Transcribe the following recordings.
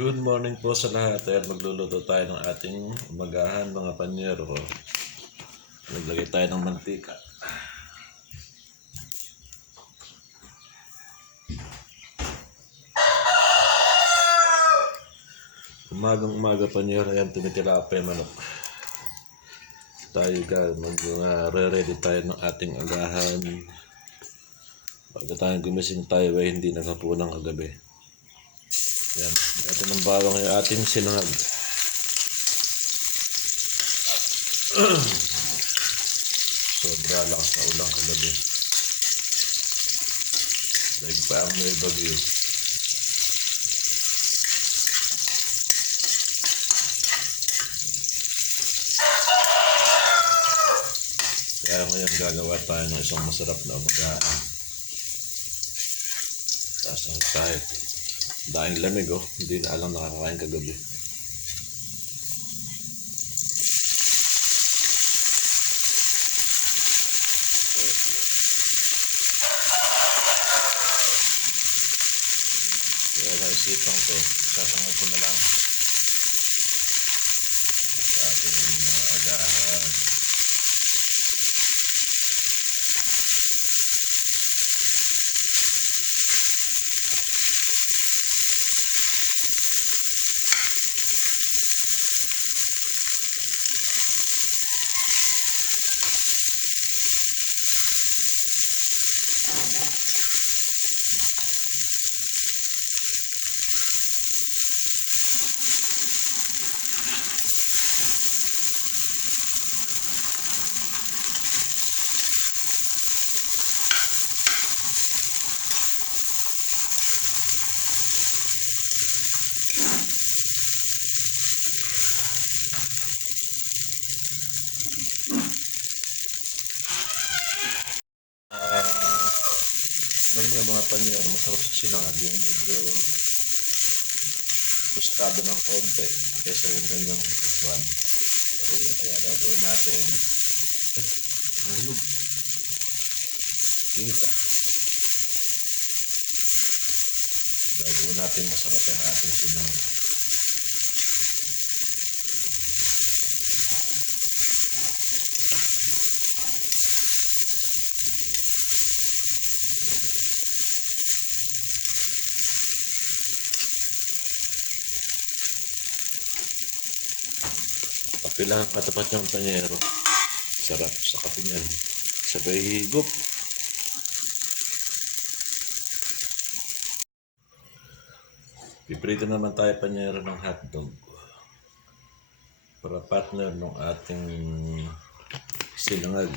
Good morning po sa lahat. At magluluto tayo ng ating umagahan mga panyero. Naglagay tayo ng mantika. Umagang umaga panyero yan, tumitira pa yung manok. Tayo ga, mag uh, tayo ng ating agahan. Bago tayo gumising tayo ay hindi nakapunang kagabi. Yan. Ito ng bawang yung ating sinangag. Sobra lakas na ulang kagabi. Dahil pa ang may bagyo. Kaya ngayon gagawa tayo ng isang masarap na umagaan. Tapos ang Daing lamig oh. Hindi na alam nakakain kagabi. Kaya naisipan ko, sasangad ko na lang sa ating uh, agahan. Ah, uh, yung mga panyer, masarap sa sinangag, yung medyo tostado ng konti kaysa yung ganyang one. Kasi kaya gagawin natin, ay, nahulog. Kita. Gagawin natin masarap ang ating sinangag. Kape lang ang katapat ng panyero. Sarap sa kape niyan. Sabay higop. Piprito naman tayo panyero ng hotdog. Para partner ng ating sinangag.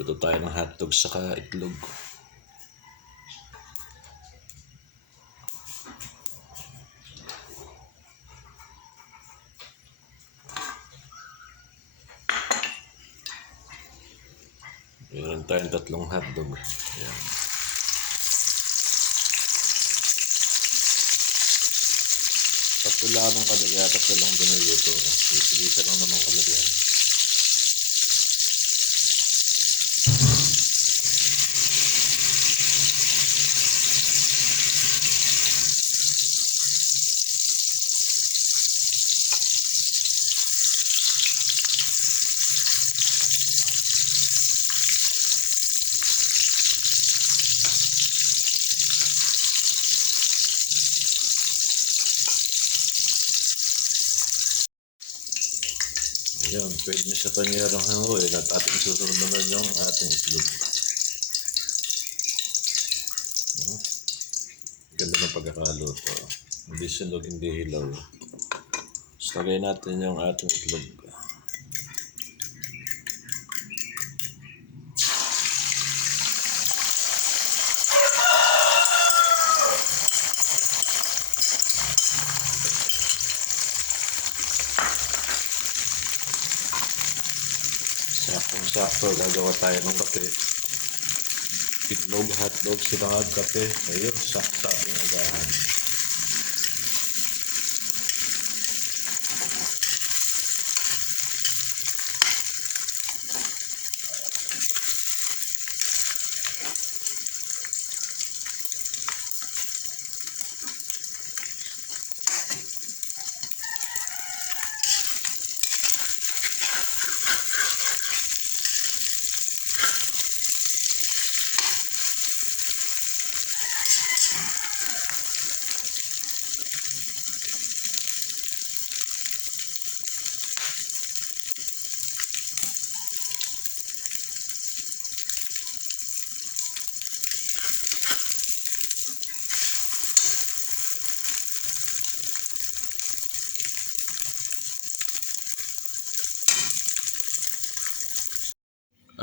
Luto tayo ng hotdog saka itlog. Meron tayong tatlong hotdog. Ayan. Tatlo lamang kami kaya tatlo lang binuluto. Isa lang naman kami yan. Ayan, pwede na sa panyerang hangoy at ating susunod naman yung ating itlog. No? Ganda ng pagkakaluto. Hindi sunog, hindi hilaw. Lagay natin yung ating itlog. Saktong-sakto, gagawa tayo ng kape. Itlog, hotdog, sinangag, kape. Ayun, sakto sa ating agahan.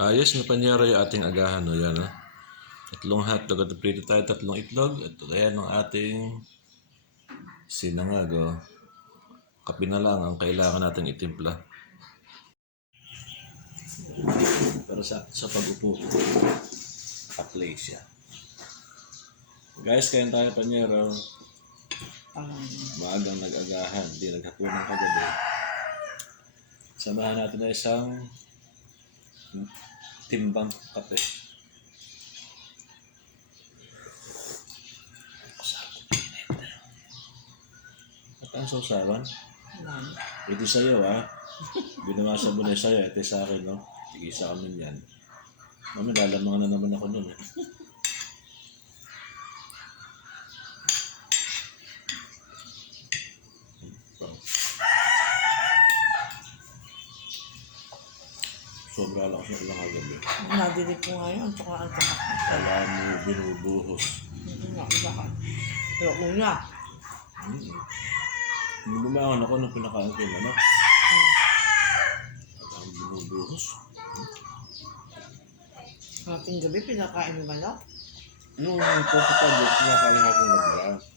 Ayos na panyera yung ating agahan. O yan, ha? Tatlong hotdog. At prito tayo tatlong itlog. At ayan ang ating sinangag. O. Kape na lang ang kailangan natin itimpla. Pero sa, sa pag-upo, naka-play siya. Guys, kain tayo panyero. Maagang nag-agahan, hindi naghapunan kagabi. Samahan natin na isang timbang kape. At ang sausawan? Ito sa'yo ha. Ginawa sa bunay sa'yo, ito sa akin no. Tigisa kami yan. Mami, lalamangan na naman ako nun eh. Sobra lang sa ilang kagabi. Nadilig ko nga yun. Tsaka ang tsaka. Kala mo binubuhos. Hindi nga. Baka. Pero una. Hmm. Nung lumangan ako nung pinakain ko yung manok. Kala mo binubuhos. Ating gabi pinakain mo ba no? Nung post pa dito, kinakain ako ng gabi.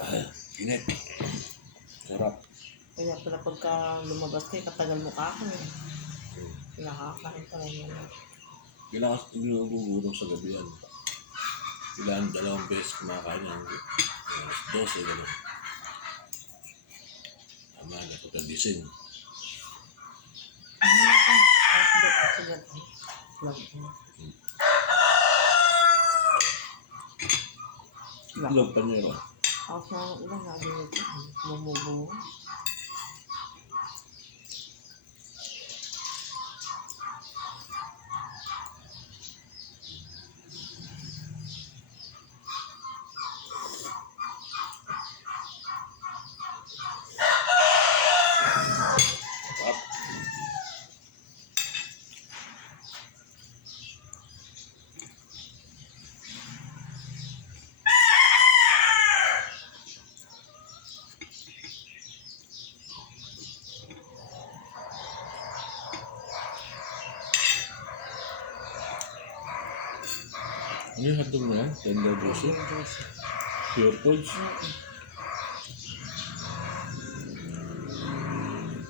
Ah, Init. Sarap. Kaya pala pagka lumabas kayo, katagal mo ka ako eh. Nakakain pa rin yan. Kailangan gugutom sa gabi yan. Kailangan dalawang beses kumakain yan. Alas 12, gano'n. Tama na, pagkagising. Ano na ka? Sige, sige. Lang. Lang. Itlog Ano yung hotdog na yan? Tender juicy? Pure foods?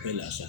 May lasa.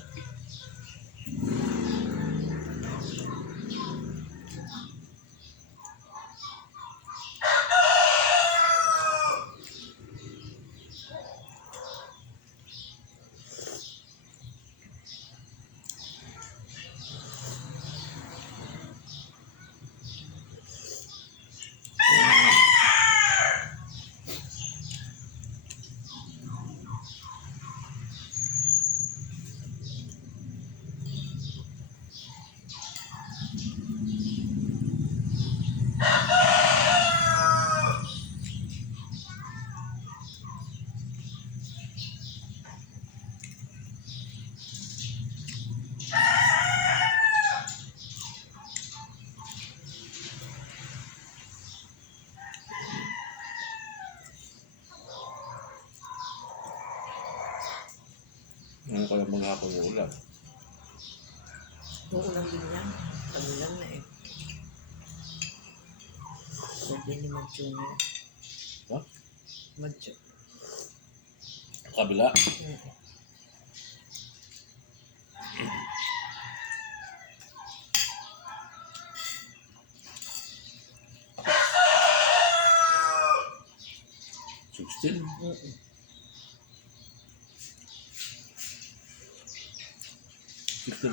Ano kaya mga hapong ulam? Uulan din yan. Pagulan na eh. Pwede ni Mag-Junior. Ha? Mag- Kabila? Mm. Sixteen? Mm-mm. Sixteen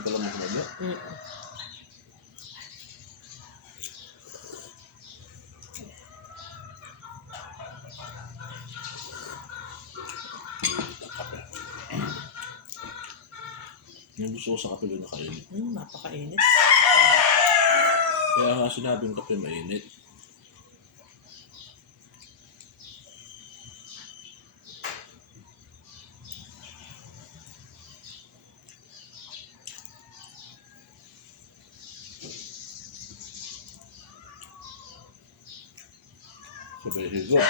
pala mo kumabila? Mm-mm. Kape. Yung gusto ko sa kape doon nakainit. Mm, napakainit. Kaya nga sinabing kape mainit. is good.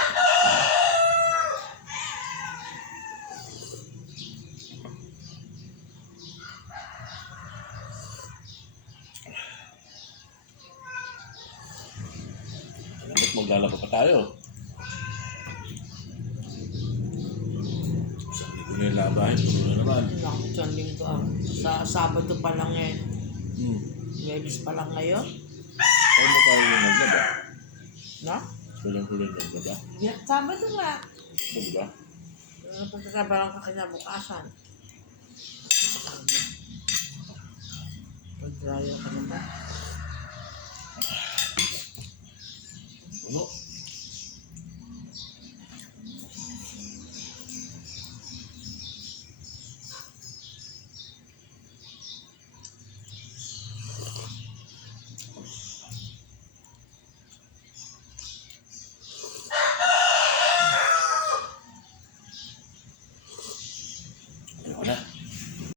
maglalaba pa tayo. Isang linggo na yung labahin, puno na naman. Naku, isang linggo ah. Sa Sabado pa lang eh. Hmm. Webis pa lang ngayon. Ano tayo yung naglaba? Na? Walang huli ng naglaba. Yeah, Sabado nga. Ano pagkakaba lang ka kinabukasan? Pag-dryer ka na ba? Ano?